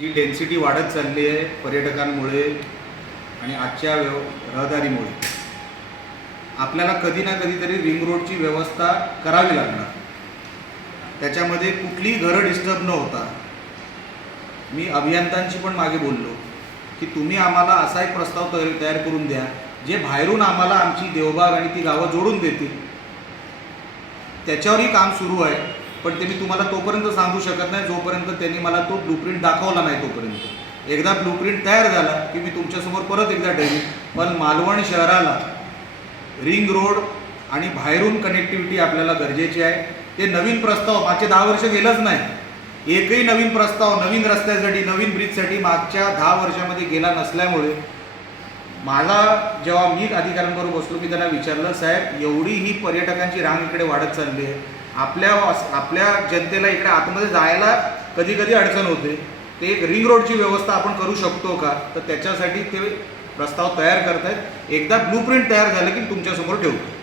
जी density वाढत चालली आहे पर्यटकांमुळे आणि आजच्या रहदारीमुळे आपल्याला कधी ना कधीतरी रिंग रोडची व्यवस्था करावी लागणार. त्याच्यामध्ये कुठलीही घरं डिस्टर्ब न होता मी अभियंत्यांशी पण मागे बोललो की तुम्ही आम्हाला असा एक प्रस्ताव तयार करून द्या जे बाहेरून आम्हाला आमची देवबाग आणि ती गावं जोडून देतील. त्याच्यावरही काम सुरू आहे, पण ते मी तुम्हाला तोपर्यंत सांगू शकत नाही जोपर्यंत त्यांनी मला तो ब्लूप्रिंट दाखवला नाही. तोपर्यंत एकदा ब्लूप्रिंट तयार झाला की मी तुमच्यासमोर परत एकदा ठेवीन. पण मालवण शहराला रिंग रोड आणि बाहेरून कनेक्टिव्हिटी आपल्याला गरजेची आहे. ते नवीन प्रस्ताव मागचे 10 वर्ष गेलंच नाही. एकही नवीन प्रस्ताव नवीन रस्त्यासाठी नवीन ब्रिजसाठी मागच्या 10 वर्षामध्ये गेला नसल्यामुळे मला जेव्हा मी अधिकाऱ्यांबरोबर बसलो की त्यांना विचारलं, साहेब एवढी ही पर्यटकांची रांग इकडे वाढत चालली आहे, आपल्या जनतेला इकडे आतमध्ये जायला कधी कधी अडचण होते, ते एक रिंग रोडची व्यवस्था आपण करू शकतो का? तर त्याच्यासाठी ते प्रस्ताव तयार करतायत. एकदा ब्लूप्रिंट तयार झालं की तुमच्यासमोर ठेवतो.